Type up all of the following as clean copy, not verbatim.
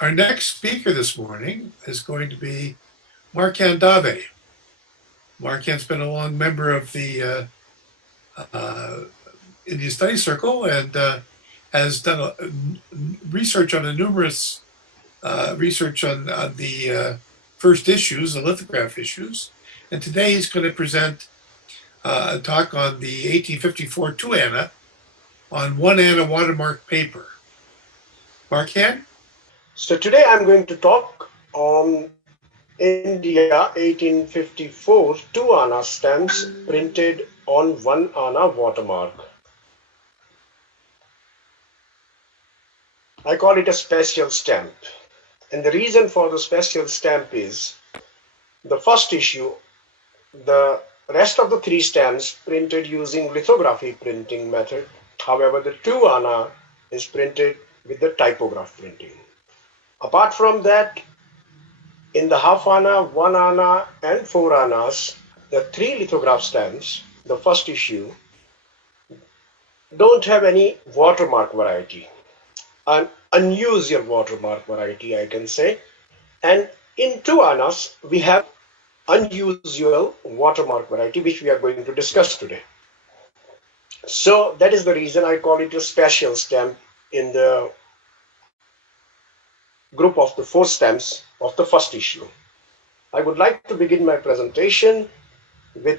Our next speaker this morning is going to be Markand Dave. Markand's been a long member of the uh, Indian Studies Circle and has done research on the numerous research on the first issues, the lithograph issues. And today he's going to present a talk on the 1854 2 ANNA on 1 ANNA watermark paper. Markand? So today I'm going to talk on India 1854 2 ANNA stamps printed on 1 ANNA watermark. I call it a special stamp. And the reason for the special stamp is the first issue, the rest of the 3 stamps printed using lithography printing method. However, the 2 ANNA is printed with the typograph printing. Apart from that, in the half ANNA, 1 ANNA and 4 ANNAs, the 3 lithograph stamps, the first issue, don't have any watermark variety, an unusual watermark variety I can say. And in 2 ANNAs, we have unusual watermark variety which we are going to discuss today. So that is the reason I call it a special stamp in the group of the 4 stamps of the first issue. I would like to begin my presentation with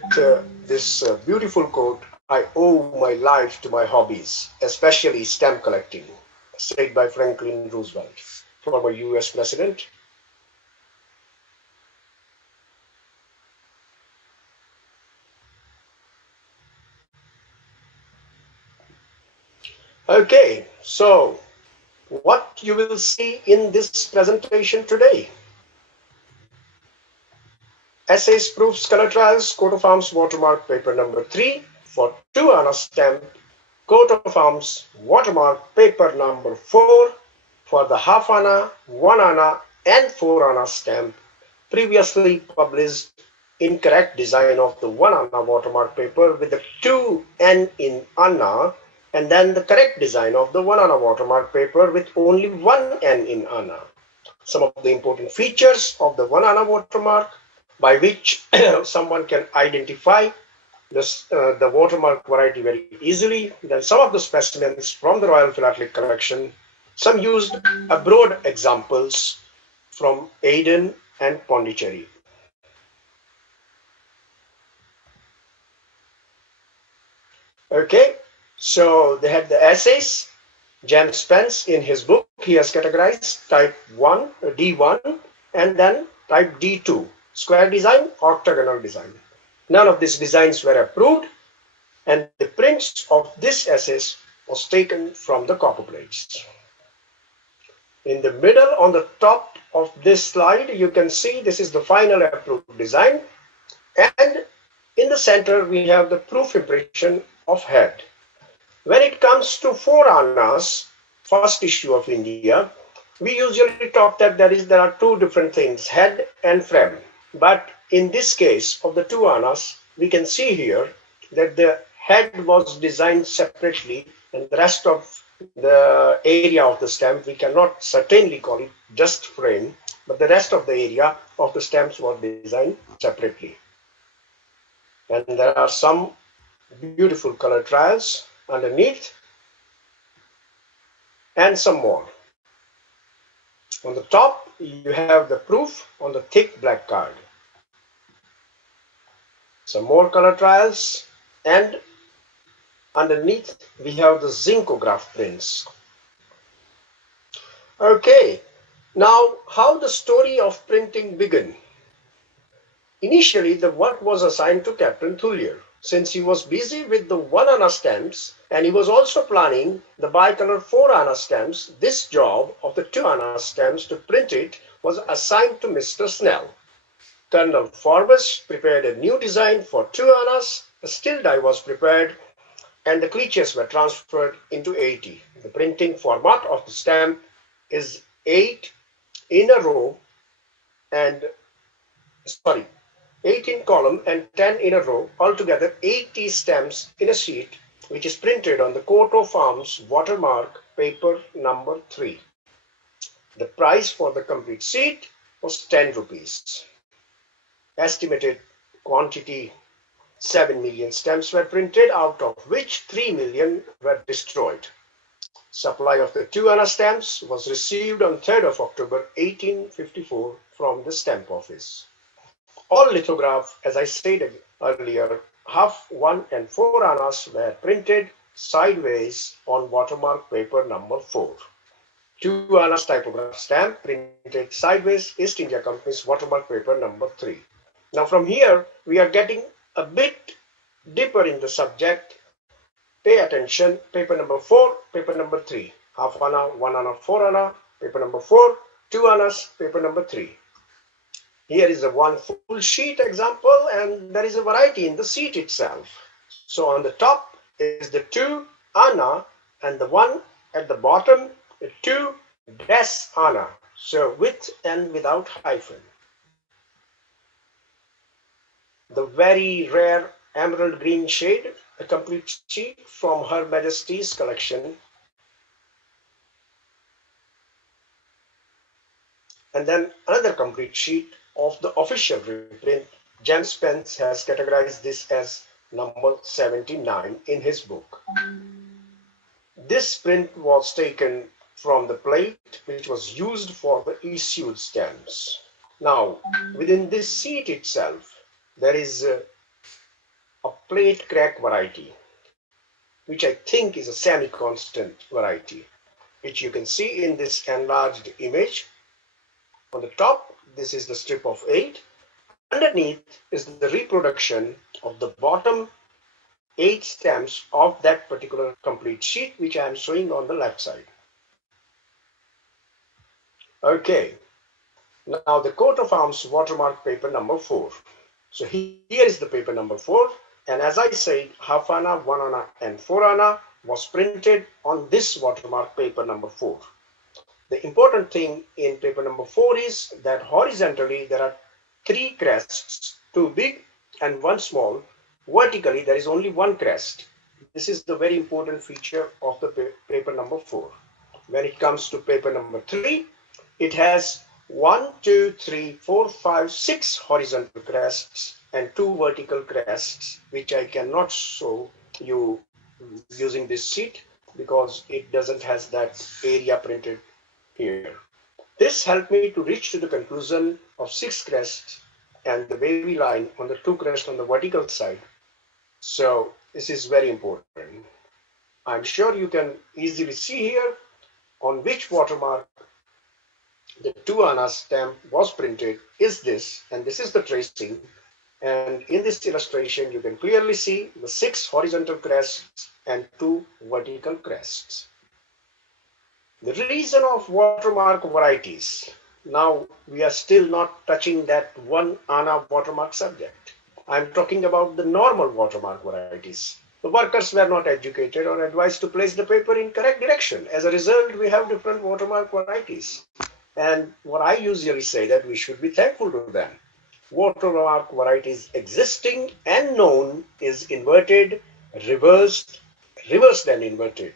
this beautiful quote, "I owe my life to my hobbies, especially stamp collecting," said by Franklin Roosevelt, former US President. Okay, so what you will see in this presentation today: essays, proofs, color trials, coat of arms, watermark paper number 3 for 2 ANNA stamp, coat of arms, watermark paper number 4 for the half ANNA, 1 ANNA and 4 ANNA stamp, previously published incorrect design of the 1 ANNA watermark paper with the 2 N in ANNA, and then the correct design of the 1 ANNA watermark paper with only 1 N in ANNA. Some of the important features of the 1 ANNA watermark by which someone can identify the watermark variety very easily. Then some of the specimens from the Royal Philatelic Collection. Some used abroad examples from Aden and Pondicherry. Okay, so they had the essays. James Spence, in his book, he has categorized type 1, D1, and then type D2, square design, octagonal design. None of these designs were approved, and the prints of this essays was taken from the copper plates. In the middle, on the top of this slide, you can see this is the final approved design, and in the center we have the proof impression of head. When it comes to 4 ANNAs, first issue of India, we usually talk that there are 2 different things, head and frame. But in this case of the 2 ANNAs, we can see here that the head was designed separately, and the rest of the area of the stamp, we cannot certainly call it just frame, but the rest of the area of the stamps was designed separately. And there are some beautiful color trials underneath, and some more. On the top, you have the proof on the thick black card. Some more color trials, and underneath we have the zincograph prints. Okay, now how the story of printing began. Initially, the work was assigned to Captain Thulier, since he was busy with the 1 ANNA stamps and he was also planning the bicolor 4 ANNA stamps. This job of the 2 ANNA stamps to print it was assigned to Mr. Snell. Colonel Forbes prepared a new design for 2 ANNAs, a still die was prepared, and the cliches were transferred into 80. The printing format of the stamp is 8 in a row and 8 in column and 10 in a row, altogether 80 stamps in a sheet, which is printed on the coat of arms watermark paper number 3. The price for the complete sheet was 10 rupees. Estimated quantity 7 million stamps were printed, out of which 3 million were destroyed. Supply of the 2 ANNA stamps was received on 3rd of October 1854 from the stamp office. All lithographs, as I said earlier, half, 1 and 4 ANNAs were printed sideways on watermark paper number 4. 2 ANNAs typograph stamp printed sideways, East India Company's watermark paper number 3. Now from here, we are getting a bit deeper in the subject. Pay attention, paper number 4, paper number 3. Half ANNA, 1 ANNA, 4 ANNA, paper number 4, 2 ANNAs, paper number 3. Here is a one full sheet example, and there is a variety in the sheet itself. So on the top is the 2 ANNA, and the one at the bottom, the 2 dash ANNA. So with and without hyphen. The very rare emerald green shade, a complete sheet from Her Majesty's collection. And then another complete sheet of the official reprint. James Spence has categorized this as number 79 in his book. This print was taken from the plate which was used for the issued stamps. Now, within this sheet itself, there is a plate crack variety, which I think is a semi-constant variety, which you can see in this enlarged image. On the top, this is the strip of 8. Underneath is the reproduction of the bottom 8 stamps of that particular complete sheet, which I am showing on the left side. Okay, now the coat of arms watermark paper number 4. So here is the paper number 4, and as I said, half ANNA, 1 ANNA and 4 ANNA was printed on this watermark paper number 4. The important thing in paper number 4 is that horizontally there are 3 crests, 2 big and 1 small. Vertically there is only 1 crest. This is the very important feature of the paper number 4. When it comes to paper number 3, it has 1, 2, 3, 4, 5, 6 horizontal crests and 2 vertical crests, which I cannot show you using this sheet because it doesn't has that area printed here. This helped me to reach to the conclusion of 6 crests and the wavy line on the 2 crests on the vertical side. So this is very important. I'm sure you can easily see here on which watermark the 2 ANNA stamp was printed is this, and this is the tracing. And in this illustration, you can clearly see the 6 horizontal crests and 2 vertical crests. The reason of watermark varieties. Now we are still not touching that 1 ANNA watermark subject. I'm talking about the normal watermark varieties. The workers were not educated or advised to place the paper in correct direction. As a result, we have different watermark varieties. And what I usually say that we should be thankful to them. Watermark varieties existing and known is inverted, reversed, reversed and inverted.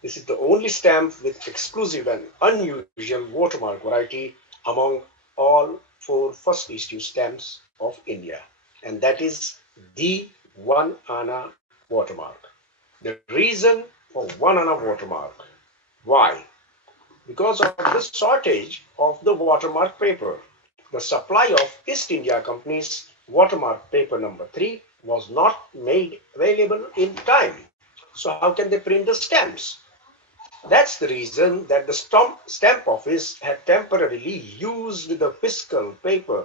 This is the only stamp with exclusive and unusual watermark variety among all 4 first issue stamps of India. And that is the 1 ANNA watermark. The reason for 1 ANNA watermark. Why? Because of the shortage of the watermark paper. The supply of East India Company's watermark paper number 3 was not made available in time. So how can they print the stamps? That's the reason that the stamp office had temporarily used the fiscal paper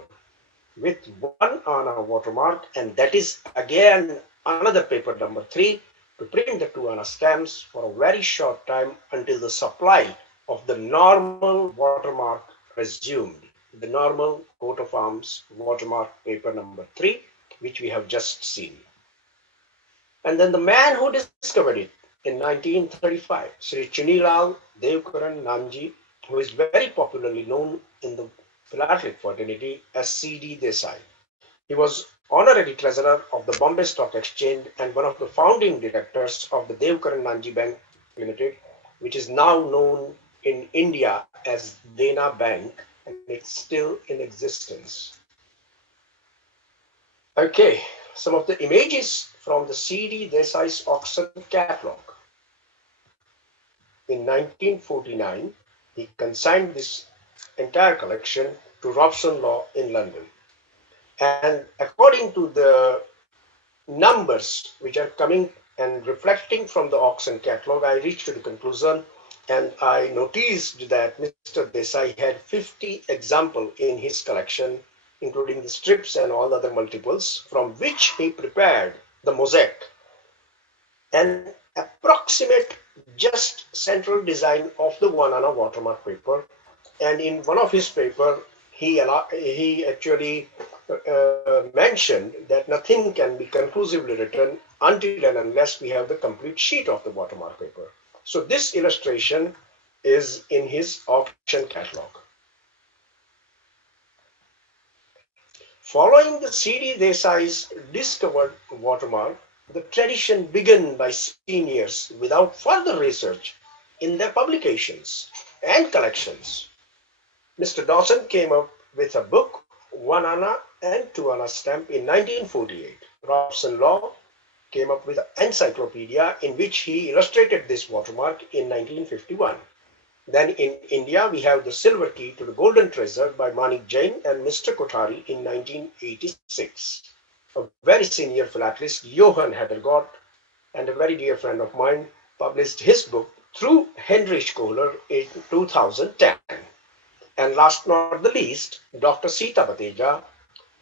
with 1 ANNA watermark, and that is again another paper number 3 to print the 2 ANNA stamps for a very short time until the supply of the normal watermark resumed. The normal coat of arms watermark paper number 3, which we have just seen. And then the man who discovered it in 1935, Sri Chunilal Devkaran Namji, who is very popularly known in the philatelic fraternity as C.D. Desai. He was honorary treasurer of the Bombay Stock Exchange and one of the founding directors of the Devkaran Namji Bank Limited, which is now known in India as Dena Bank, and it's still in existence. Okay, some of the images from the C.D. Desai's auction catalog. In 1949, he consigned this entire collection to Robson Law in London. And according to the numbers which are coming and reflecting from the auction catalog, I reached to the conclusion and I noticed that Mr. Desai had 50 examples in his collection, including the strips and all other multiples, from which he prepared the mosaic. An approximate just central design of the 1 anna watermark paper, and in one of his paper he actually mentioned that nothing can be conclusively written until and unless we have the complete sheet of the watermark paper. So this illustration is in his auction catalog. Following the C.D. Desai's discovered watermark, the tradition began by seniors without further research in their publications and collections. Mr. Dawson came up with a book, 1 anna and 2 anna stamp in 1948. Robson Law came up with an encyclopedia in which he illustrated this watermark in 1951. Then in India, we have the Silver Key to the Golden Treasure by Manik Jain and Mr. Kothari in 1986. A very senior philatelist, Johann Hedergott, and a very dear friend of mine, published his book through Henry Scholar in 2010. And last not the least, Dr. Sita Bateja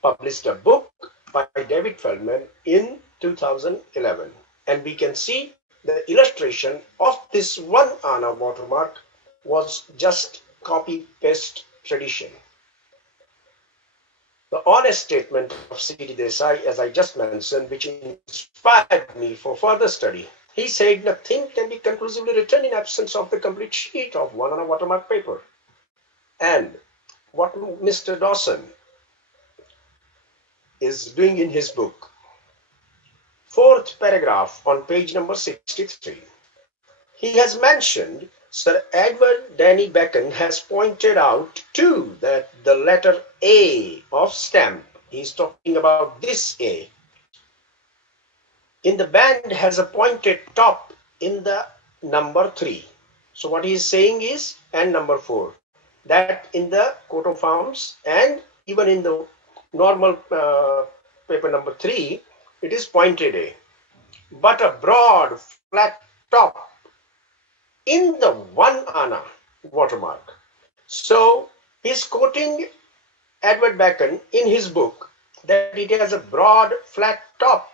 published a book by David Feldman in 2011. And we can see the illustration of this 1 anna watermark was just copy-paste tradition. The honest statement of C.D. Desai, as I just mentioned, which inspired me for further study. He said nothing can be conclusively written in absence of the complete sheet of 1 anna watermark paper. And what Mr. Dawson is doing in his book, 4th paragraph on page number 63, he has mentioned Sir Edward Denny Bacon has pointed out too that the letter A of stamp, he's talking about this A, in the band has a pointed top in the number 3. So what he is saying is, and number 4, that in the coat of arms and even in the normal paper number 3, it is pointed A, but a broad flat top in the 1 anna watermark. So he's quoting Edward Bacon in his book that it has a broad flat top,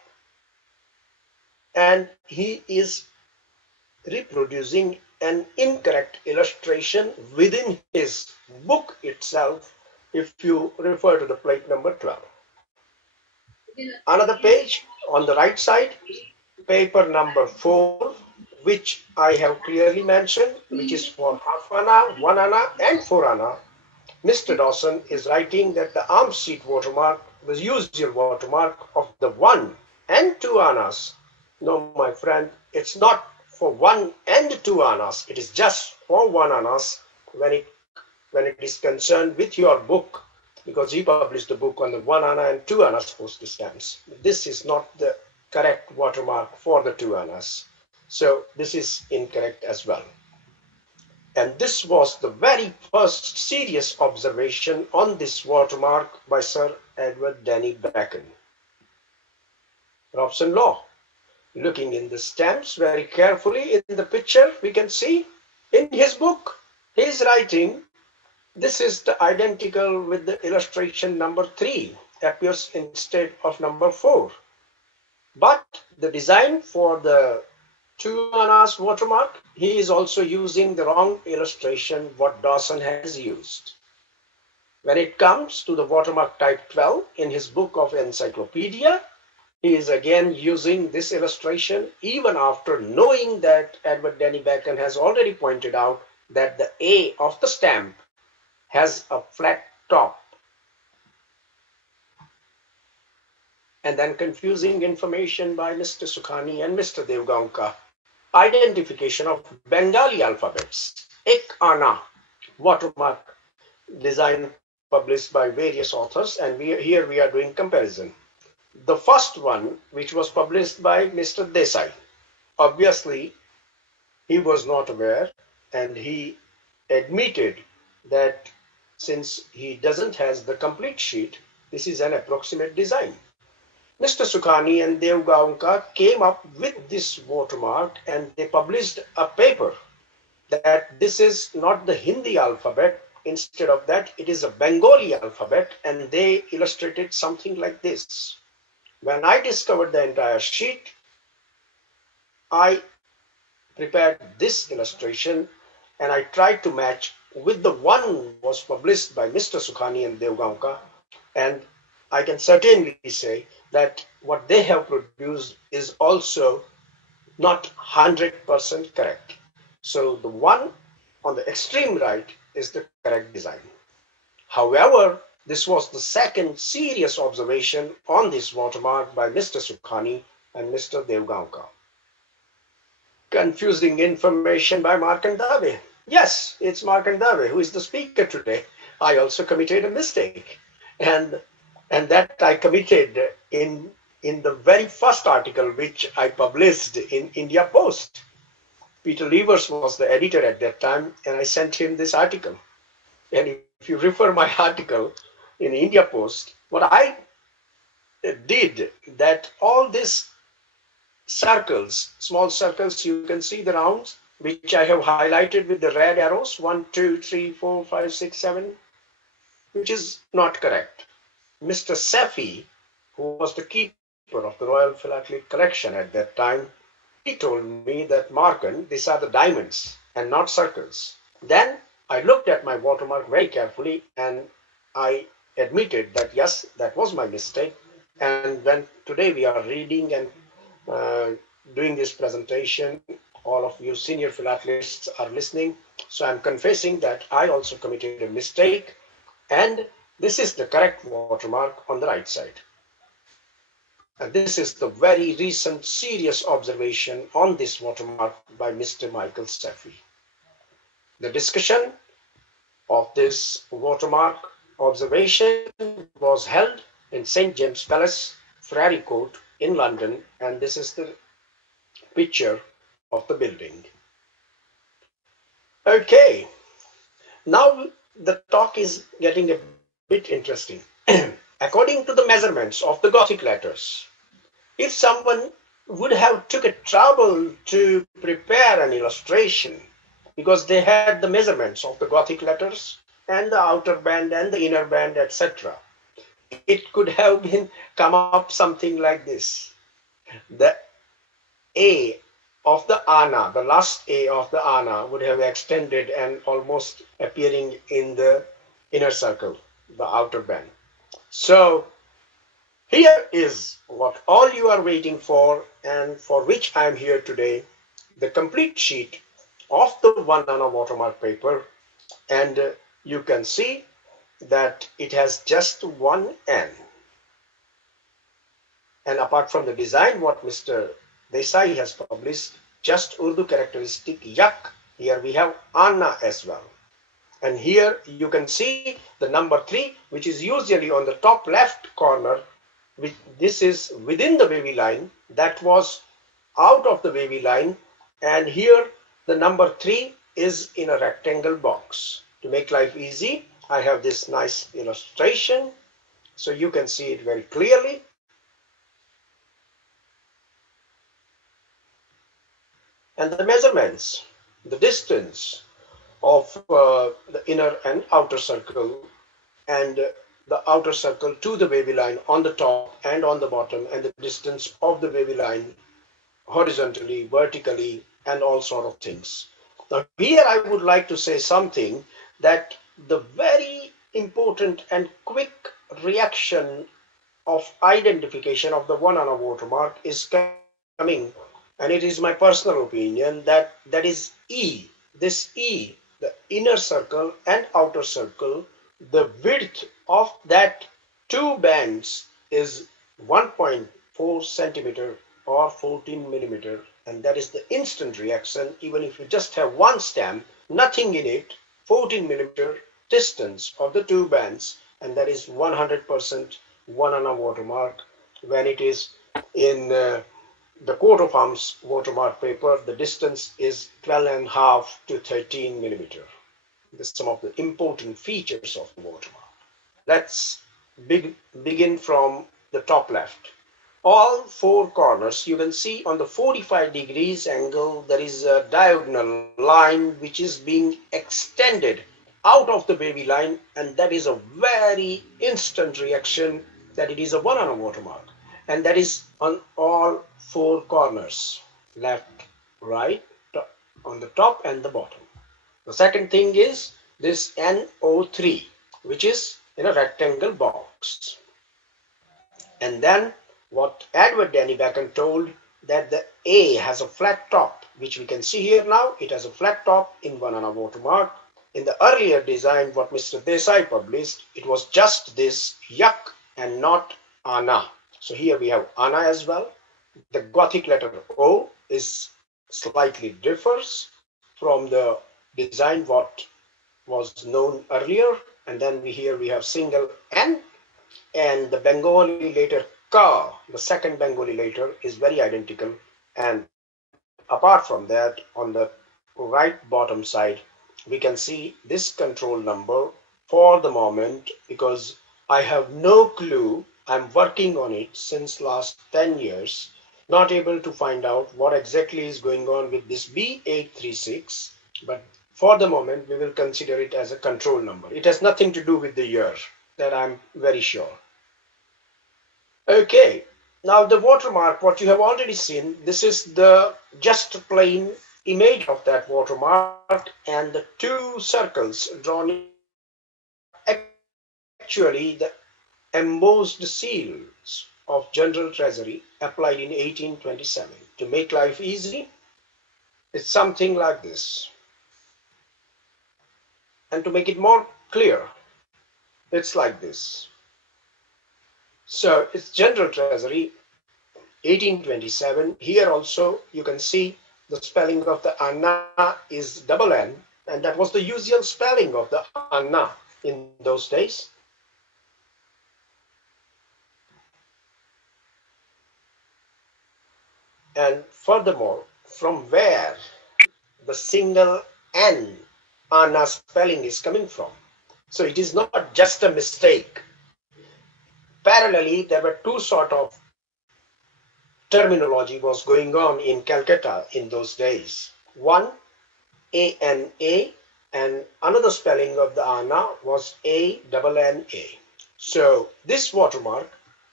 and he is reproducing an incorrect illustration within his book itself if you refer to the plate number 12. Another page on the right side, paper number 4, which I have clearly mentioned, which is for half anna, 1 anna and 4 anna. Mr. Dawson is writing that the arm sheet watermark, the usual watermark of the 1 and 2 annas. No, my friend, it's not for 1 and 2 annas. It is just for 1 annas when it is concerned with your book, because he published the book on the 1 anna and 2 annas postage stamps. This is not the correct watermark for the 2 annas. So this is incorrect as well. And this was the very first serious observation on this watermark by Sir Edward Denny Bacon. Robson Law, looking in the stamps very carefully in the picture, we can see in his book, he is writing, this is the identical with the illustration number 3, appears instead of number 4. But the design for the 2 annas watermark, he is also using the wrong illustration what Dawson has used. When it comes to the watermark type 12 in his book of encyclopedia, he is again using this illustration even after knowing that Edward Denny Bacon has already pointed out that the A of the stamp has a flat top. And then confusing information by Mr. Sukhani and Mr. Devgaonka. Identification of Bengali alphabets ANNAS watermark design published by various authors, and here we are doing comparison. The first one, which was published by Mr. Desai, obviously he was not aware, and he admitted that since he doesn't has the complete sheet, this is an approximate design. Mr. Sukhani and Devgaonkar came up with this watermark, and they published a paper that this is not the Hindi alphabet. Instead of that, it is a Bengali alphabet, and they illustrated something like this. When I discovered the entire sheet, I prepared this illustration, and I tried to match with the one was published by Mr. Sukhani and Devgaonkar, and I can certainly say that what they have produced is also not 100% correct. So the one on the extreme right is the correct design. However, this was the second serious observation on this watermark by Mr. Sukhani and Mr. Devgaonkar. Confusing information by Markand Dave. Yes, it's Markand Dave who is the speaker today. I also committed a mistake, and that I committed in the very first article which I published in India Post. Peter Levers was the editor at that time, and I sent him this article. And if you refer my article in India Post, what I did that all these circles, small circles, you can see the rounds, which I have highlighted with the red arrows, 1, 2, 3, 4, 5, 6, 7, which is not correct. Mr. Safi, who was the keeper of the Royal Philatelic Collection at that time, he told me that, Markand, these are the diamonds and not circles. Then I looked at my watermark very carefully, and I admitted that yes, that was my mistake. And when today we are reading and doing this presentation, all of you senior philatelists are listening. So I'm confessing that I also committed a mistake, and this is the correct watermark on the right side. And this is the very recent serious observation on this watermark by Mr. Michael Safi. The discussion of this watermark observation was held in St. James Palace, Friary Court in London, and this is the picture of the building. Okay, now the talk is getting a bit interesting. According to the measurements of the Gothic letters, if someone would have took a trouble to prepare an illustration, because they had the measurements of the Gothic letters and the outer band and the inner band, etc., it could have been come up something like this. The A of the ANNAS, the last A of the ANNAS, would have extended and almost appearing in the inner circle, the outer band. So here is what all you are waiting for, and for which I am here today, the complete sheet of the one ANNAS watermark paper, and you can see that it has just one N. And apart from the design, what Mr. Desai has published, just Urdu characteristic yak, here we have ANNAS as well. And here you can see the number 3, which is usually on the top left corner. This is within the wavy line, that was out of the wavy line, and here the number 3 is in a rectangle box. To make life easy, I have this nice illustration so you can see it very clearly. And the measurements, the distance of the inner and outer circle, and the outer circle to the wavy line on the top and on the bottom, and the distance of the wavy line horizontally, vertically, and all sort of things. Now here I would like to say something, that the very important and quick reaction of identification of the one ANNAS watermark is coming, and it is my personal opinion that that is E. This E, the inner circle and outer circle, the width of that two bands is 1.4 centimeter or 14 millimeter, and that is the instant reaction. Even if you just have one stamp, nothing in it, 14 millimeter distance of the two bands, and that is 100% one ANNA watermark. When it is in the coat of arms watermark paper, the distance is 12.5 to 13 millimeter. This is some of the important features of the watermark. Let's begin from the top left. All four corners, you can see on the 45 degrees angle, there is a diagonal line which is being extended out of the baby line, and that is a very instant reaction that it is a one ANNA watermark, and that is on all four corners, left, right, on the top and the bottom. The second thing is this NO3, which is in a rectangle box. And then what Edward Denny Bacon told, that the A has a flat top, which we can see here now. It has a flat top in one ANNA watermark. In the earlier design, what Mr. Desai published, it was just this yuck and not ANNA. So here we have ANNA as well. The Gothic letter O is slightly differs from the design what was known earlier. And then here we have single N, and the Bengali letter Ka, the second Bengali letter, is very identical. And apart from that, on the right bottom side, we can see this control number for the moment, because I have no clue. I'm working on it since last 10 years, not able to find out what exactly is going on with this B836, but for the moment, we will consider it as a control number. It has nothing to do with the year, that I'm very sure. Okay, now the watermark, what you have already seen, this is the just plain image of that watermark, and the two circles drawn actually the embossed seals of General Treasury applied in 1827. To make life easy, it's something like this. And to make it more clear, it's like this. So it's General Treasury 1827. Here also you can see the spelling of the ANNA is double N, and that was the usual spelling of the ANNA in those days. And furthermore, from where the single N ANNA spelling is coming from. So it is not just a mistake. Parallelly, there were two sort of terminology was going on in Calcutta in those days. One, ANA, and another spelling of the ANNA was ANNA. So this watermark,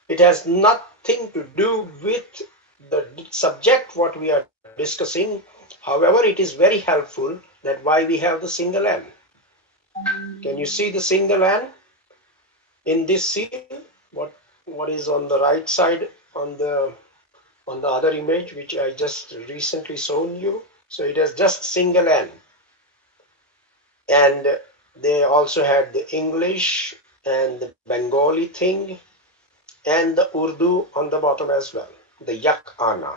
it has nothing to do with the subject what we are discussing. However, it is very helpful that why we have the single N. Can you see the single N in this seal? What is on the right side on the other image which I just recently shown you? So it has just single N, and they also had the English and the Bengali thing and the Urdu on the bottom as well, the Yak Ana.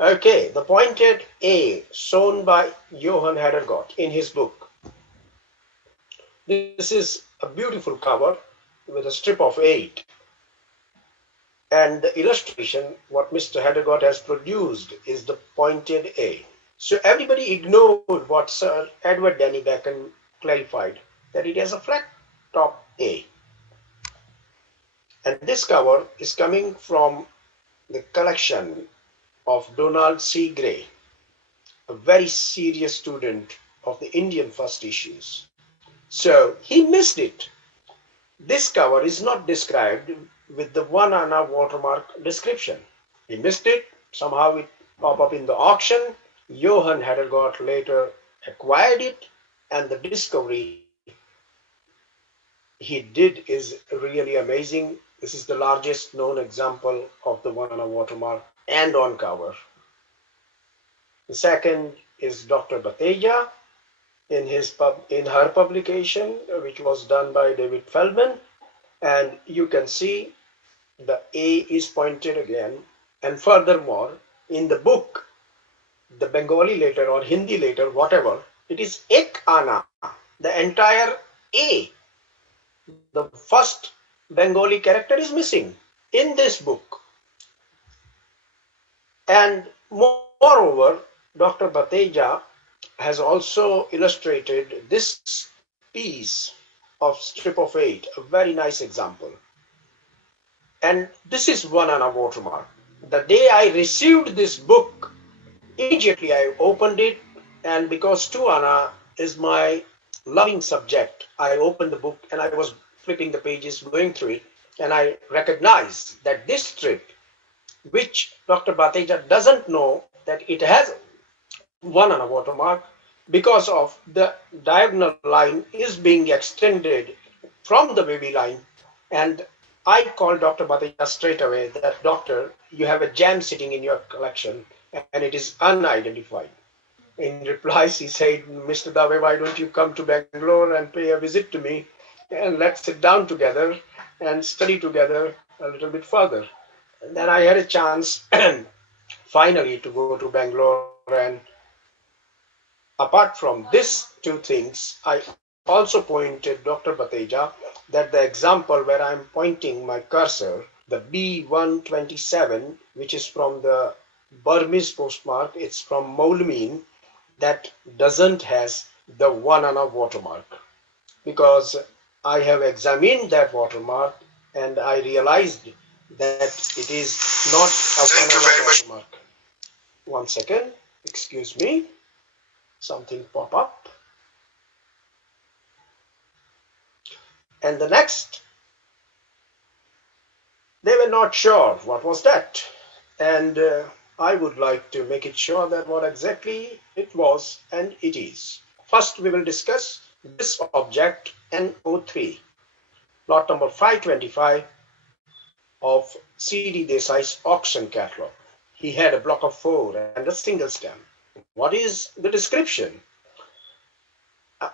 Okay, the pointed A shown by Johann Hedergott in his book. This is a beautiful cover with a strip of 8. And the illustration, what Mr. Hedergott has produced, is the pointed A. So everybody ignored what Sir Edward Denny Bacon clarified, that it has a flat top A. And this cover is coming from the collection of Donald C. Gray, a very serious student of the Indian first issues. So he missed it. This cover is not described with the one ANNA watermark description. He missed it. Somehow it popped up in the auction. Johann Hedergott later acquired it, and the discovery he did is really amazing. This is the largest known example of the one ANNA watermark and on cover. The second is Dr. Bateja in her publication, which was done by David Feldman, and you can see the A is pointed again. And furthermore, in the book, the Bengali letter or Hindi letter, whatever, it is ek ana, the entire A, the first Bengali character is missing in this book. And moreover, Dr. Bateja has also illustrated this piece of strip of 8, a very nice example. And this is one on a watermark. The day I received this book, immediately I opened it, and because 2 Anna is my loving subject, I opened the book and I was flipping the pages, going through it, and I recognized that this strip, which Dr. Bateja doesn't know that it has 1 Anna watermark, because of the diagonal line is being extended from the baby line. And I called Dr. Bateja straight away that, doctor, you have a gem sitting in your collection and it is unidentified. In reply, he said, Mr. Dave, why don't you come to Bangalore and pay a visit to me, and let's sit down together and study together a little bit further. And then I had a chance finally to go to Bangalore, and apart from these 2 things, I also pointed Dr. Bateja that the example where I'm pointing my cursor, the B127, which is from the Burmese postmark, it's from Moulmein, that doesn't has the 1 Anna watermark, because I have examined that watermark and I realized that it is not a 1 Anna watermark. 1 second, excuse me, something pop up. And the next, they were not sure what was that. And I would like to make it sure that what exactly it was, and it is. First, we will discuss this object NO3, lot number 525 of C.D. Desai's auction catalog. He had a block of 4 and a single stem. What is the description?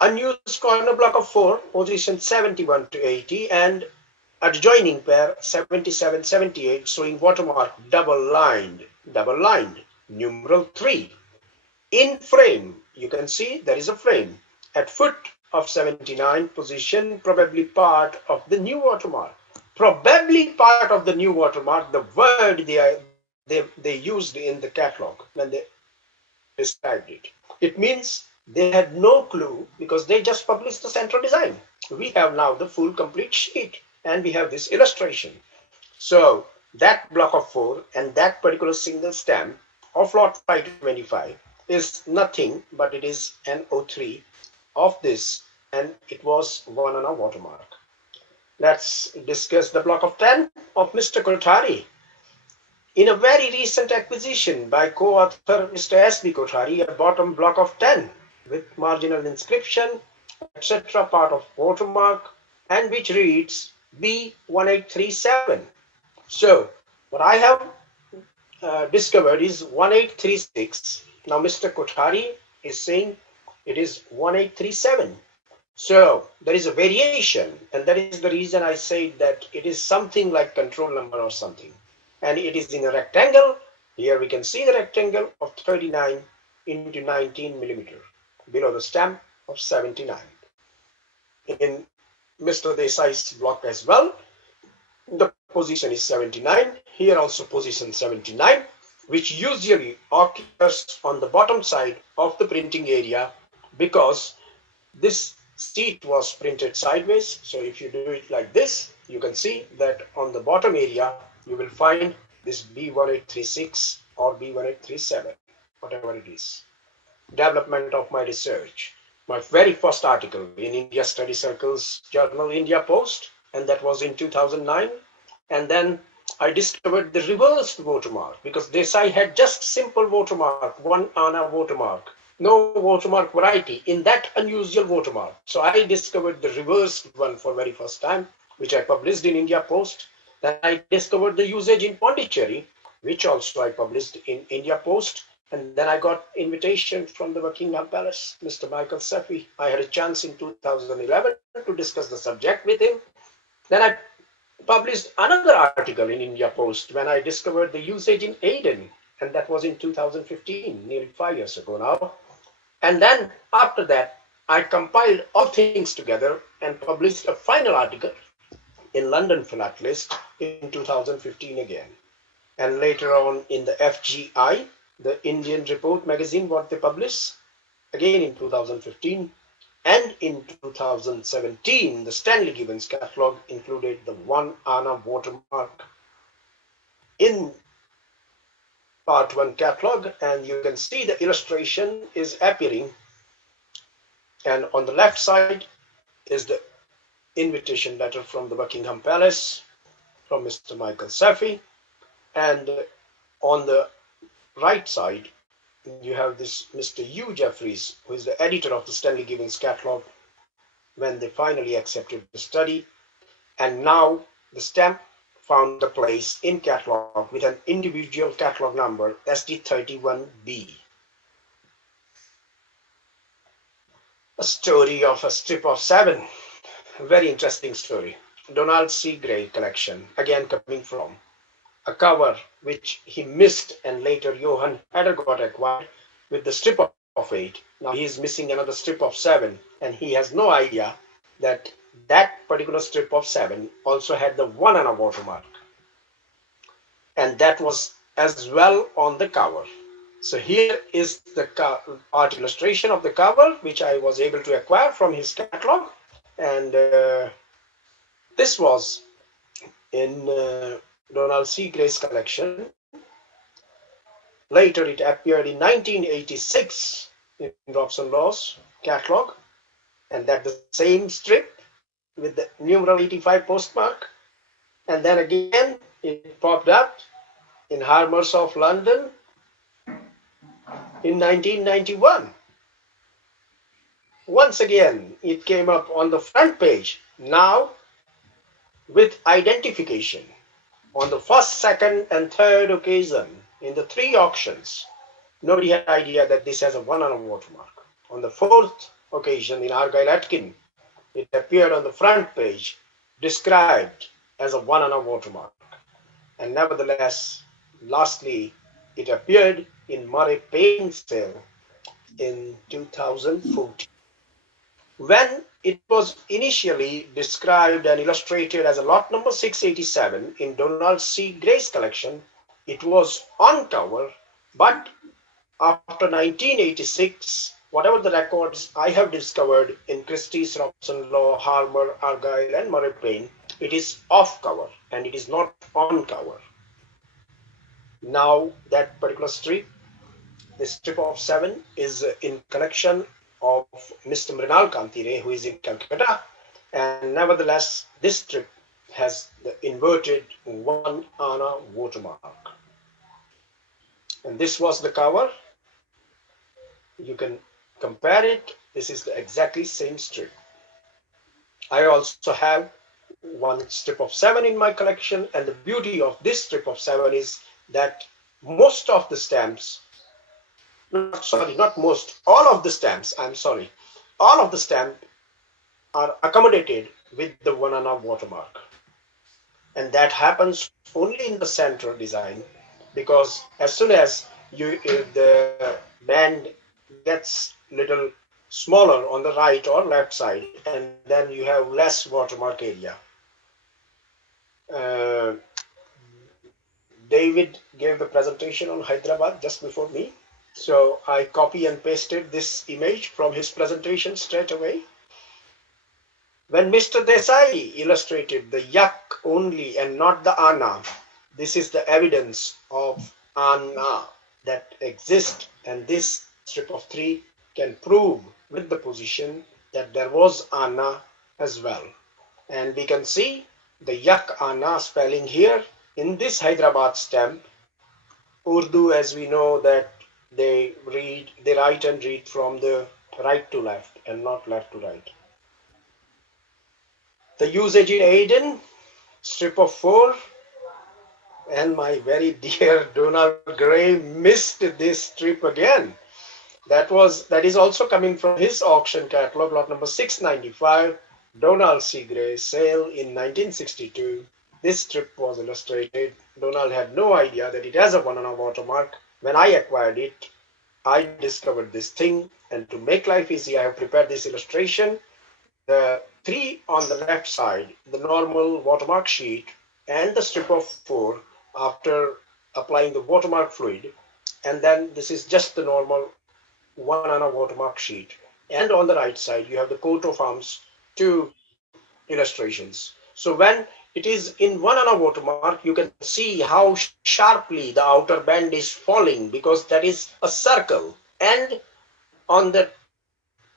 Unused corner block of 4, position 71 to 80, and adjoining pair 77, 78, showing watermark double lined, numeral 3. In frame, you can see there is a frame. At foot of 79 position, probably part of the new watermark. Probably part of the new watermark, the word they used in the catalog when they described it. It means they had no clue because they just published the central design. We have now the full complete sheet and we have this illustration. So that block of 4 and that particular single stem of lot 525 is nothing but it is an O3 of this, and it was 1 Anna watermark. Let's discuss the block of 10 of Mr. Kothari. In a very recent acquisition by co-author Mr. S.B. Kothari, a bottom block of 10 with marginal inscription, etc., part of watermark, and which reads B1837. So what I have discovered is 1836. Now Mr. Kothari is saying it is 1837. So there is a variation, and that is the reason I say that it is something like control number or something. And it is in a rectangle. Here we can see the rectangle of 39 into 19 millimeter below the stem of 79. In Mr. Desai's block as well, the position is 79. Here also position 79, which usually occurs on the bottom side of the printing area because this sheet was printed sideways. So if you do it like this, you can see that on the bottom area, you will find this B1836 or B1837, whatever it is. Development of my research. My very first article in India Study Circle's journal India Post, and that was in 2009. And then I discovered the reversed watermark because Desai had just simple watermark, 1 Anna watermark, no watermark variety in that unusual watermark. So I discovered the reversed one for very first time, which I published in India Post. Then I discovered the usage in Pondicherry, which also I published in India Post. And then I got invitation from the Buckingham Palace, Mr. Michael Safi. I had a chance in 2011 to discuss the subject with him. Then I published another article in India Post when I discovered the usage in Aden. and that was in 2015, nearly 5 years ago now. And then after that, I compiled all things together and published a final article in London Philatelist in 2015 again. And later on in the FGI, the Indian Report magazine, what they published, again in 2015. And in 2017, the Stanley Gibbons catalog included the one ANNA watermark in part 1 catalog, and you can see the illustration is appearing. And on the left side is the invitation letter from the Buckingham Palace from Mr. Michael Safi. And on the right side, you have this Mr. Hugh Jeffries, who is the editor of the Stanley Gibbons catalog when they finally accepted the study. And now the stamp found a place in catalog with an individual catalog number SD31B. A story of a strip of 7. A very interesting story. Donald C. Gray collection, again coming from a cover which he missed, and later Johann Heder got acquired with the strip of 8. Now he is missing another strip of 7, and he has no idea that that particular strip of 7 also had the 1 ANNA watermark, and that was as well on the cover. So here is the art illustration of the cover, which I was able to acquire from his catalog, and this was in Donald C. Gray's collection. Later it appeared in 1986 in Robson Law's catalog, and that the same strip with the numeral 85 postmark. And then again it popped up in Harmers of London in 1991. Once again it came up on the front page, now with identification. On the first, second, and third occasion, in the 3 auctions, nobody had idea that this has a 1 ANNA watermark. On the 4th occasion, in Argyll Atkin, it appeared on the front page, described as a 1 ANNA watermark. And nevertheless, lastly, it appeared in Murray Payne's sale in 2014. When it was initially described and illustrated as a lot number 687 in Donald C. Gray's collection, it was on cover, but after 1986, whatever the records I have discovered in Christie's, Robson Law, Harmer, Argyll, and Murray Payne, it is off cover and it is not on cover. Now that particular strip, the strip of 7, is in collection of Mr. Mrinal Kantire, who is in Calcutta, and nevertheless this strip has the inverted 1 ANNA watermark. And this was the cover. You can compare it. This is the exactly same strip. I also have one strip of 7 in my collection, and the beauty of this strip of 7 is that most of the stamps, not most, all of the stamps, all of the stamps are accommodated with the 1 ANNA watermark. And that happens only in the center design, because as soon as the band gets little smaller on the right or left side, and then you have less watermark area. David gave the presentation on Hyderabad just before me. So I copy and pasted this image from his presentation straight away. When Mr. Desai illustrated the yak only and not the ANNA, this is the evidence of ANNA that exists, and this strip of 3 can prove with the position that there was ANNA as well. And we can see the yak ANNA spelling here in this Hyderabad stamp. Urdu, as we know, that they write and read from the right to left and not left to right. The usage in Aden, strip of 4, and my very dear Donald Gray missed this strip again. That is also coming from his auction catalog, lot number 695, Donald C. Gray, sale in 1962. This strip was illustrated. Donald had no idea that it has a 1 ANNA watermark, when I acquired it, I discovered this thing. And to make life easy, I have prepared this illustration. The three on the left side, the normal watermark sheet, and the strip of four after applying the watermark fluid. And then this is just the normal 1 ANNA watermark sheet. And on the right side, you have the coat of arms, two illustrations. So when it is in 1 ANNA watermark, you can see how sharply the outer band is falling because that is a circle. And on the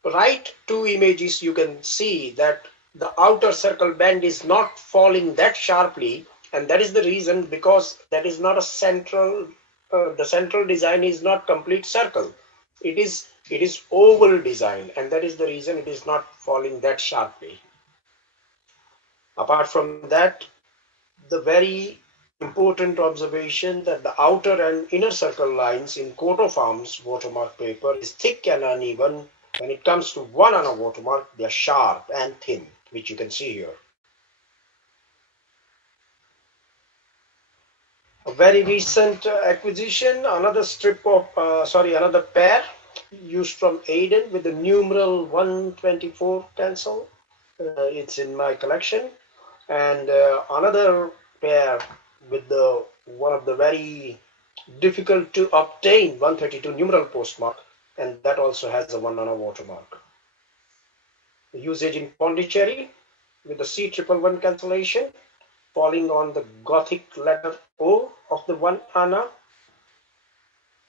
right two images, you can see that the outer circle band is not falling that sharply. And that is the reason, because that is not a central, the central design is not complete circle. It is oval design, and that is the reason it is not falling that sharply. Apart from that, the very important observation that the outer and inner circle lines in coat of arms watermark paper is thick and uneven. When it comes to 1 ANNA watermark, they are sharp and thin, which you can see here. A very recent acquisition, another another pair used from Aiden with the numeral 124 pencil. It's in my collection. And another pair with the one of the very difficult to obtain 132 numeral postmark, and that also has a 1 ANNA watermark. The usage in Pondicherry with the C111 cancellation falling on the Gothic letter O of the 1 ANNA,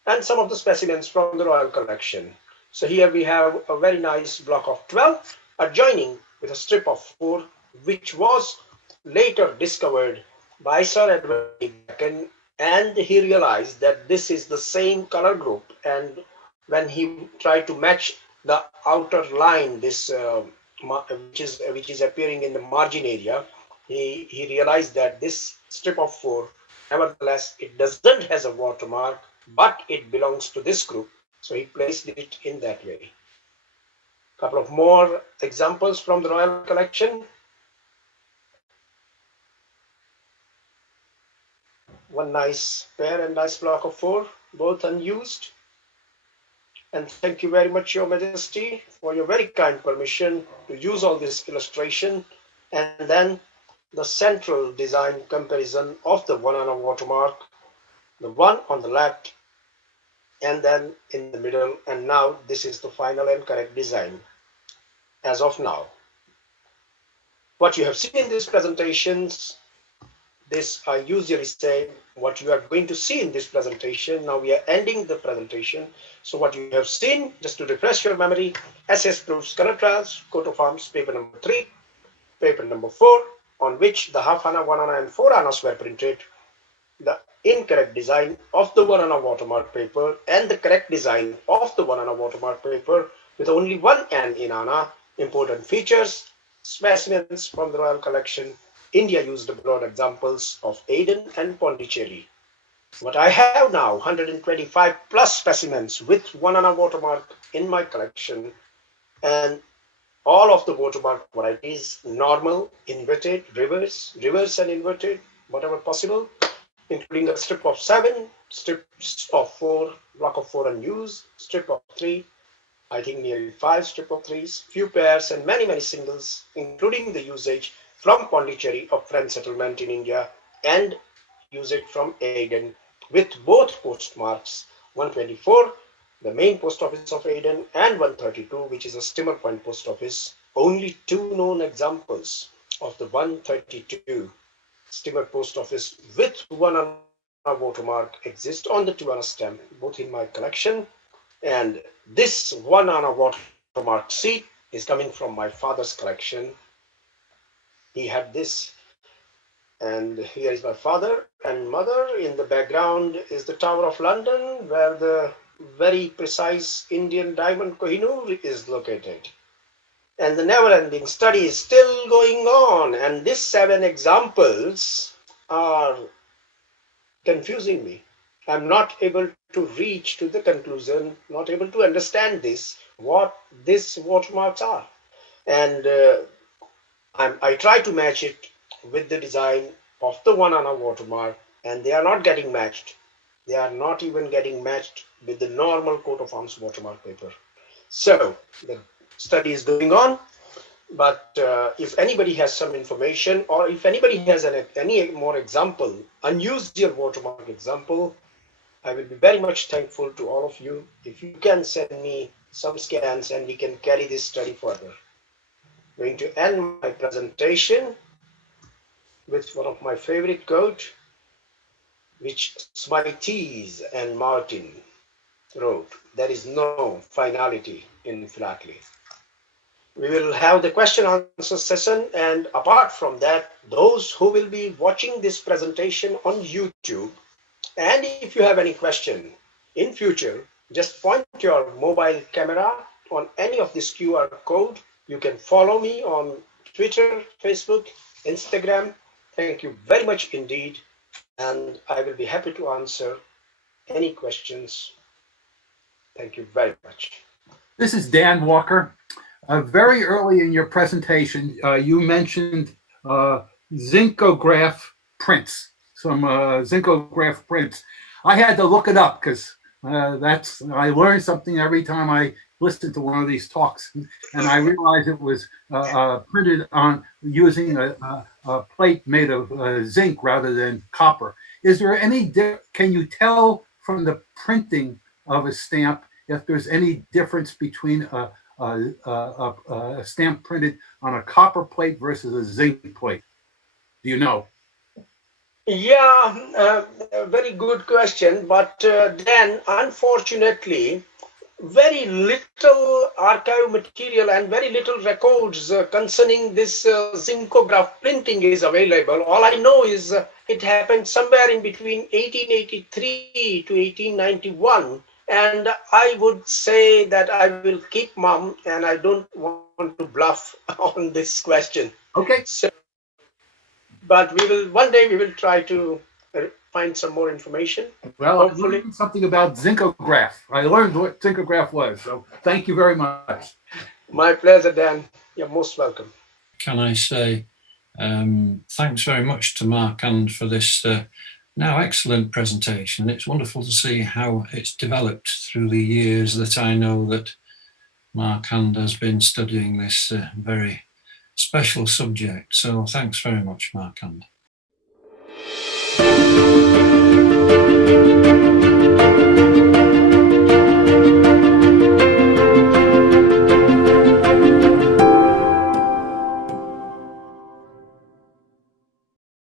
and some of the specimens from the Royal Collection. So here we have a very nice block of 12 adjoining with a strip of 4, which was later discovered by Sir Edward Bacon, and he realized that this is the same color group. And when he tried to match the outer line, this which is appearing in the margin area, he realized that this strip of 4, nevertheless, it doesn't has a watermark, but it belongs to this group. So he placed it in that way. A couple of more examples from the Royal Collection. One nice pair and nice block of 4, both unused. And thank you very much, Your Majesty, for your very kind permission to use all this illustration. And then the central design comparison of the 1 ANNA watermark, the one on the left, and then in the middle. And now this is the final and correct design as of now. What you have seen in these presentations, this I usually say what you are going to see in this presentation. Now we are ending the presentation. So what you have seen, just to refresh your memory, SS Proofs Color Trials, coat of arms, paper number 3, paper number 4, on which the half ANNA, 1 ANNA and 4 ANNAs were printed, the incorrect design of the 1 ANNA watermark paper, and the correct design of the 1 ANNA watermark paper with only one N in ANNA. Important features, specimens from the Royal Collection. India used abroad examples of Aden and Pondicherry. What I have now, 125 plus specimens with 1 ANNA watermark in my collection, and all of the watermark varieties, normal, inverted, reverse and inverted, whatever possible, including a strip of 7, strips of 4, block of 4 unused, strip of 3, I think nearly 5 strip of 3s, few pairs and many singles, including the usage from Pondicherry of French settlement in India and usage from Aden with both postmarks, 124, the main post office of Aden, and 132, which is a steamer point post office. Only 2 known examples of the 132 steamer post office with 1 ANNA watermark exist on the 2 ANNA stamp, both in my collection. And this 1 ANNA watermark seat is coming from my father's collection. He had this, and here is my father and mother. In the background is the Tower of London, where the very precise Indian diamond Kohinoor is located. And the never-ending study is still going on, and these 7 examples are confusing me. I'm not able to reach to the conclusion, not able to understand this, what these watermarks are. And I try to match it with the design of the 1 ANNA watermark, and they are not getting matched. They are not even getting matched with the normal coat of arms watermark paper. So the study is going on, but if anybody has some information, or if anybody has any more example, unusual watermark example, I will be very much thankful to all of you if you can send me some scans and we can carry this study further. I'm going to end my presentation with one of my favorite quotes, which Smites and Martin wrote: "There is no finality in philately." We will have the question answer session, and apart from that, those who will be watching this presentation on YouTube, and if you have any question in future, just point your mobile camera on any of this QR code. You can follow me on Twitter, Facebook, Instagram. Thank you very much indeed, and I will be happy to answer any questions. Thank you very much. This is Dan Walker. Very early in your presentation, you mentioned zincograph prints, some zincograph prints. I had to look it up because I learned something every time I listened to one of these talks, and I realized it was printed on using a plate made of zinc rather than copper. Is there any, can you tell from the printing of a stamp if there's any difference between a stamp printed on a copper plate versus a zinc plate? Do you know? Yeah, very good question. But then, unfortunately, very little archive material and very little records concerning this zincograph printing is available. All I know is it happened somewhere in between 1883 to 1891. And I would say that I will keep mum, and I don't want to bluff on this question. Okay. So, but one day we will try to find some more information. Well, Hopefully. I learned something about zincograph. I learned what zincograph was. So thank you very much. My pleasure, Dan. You're most welcome. Can I say thanks very much to Markand for this now excellent presentation. It's wonderful to see how it's developed through the years that I know that Markand has been studying this very special subject. So thanks very much, Markand.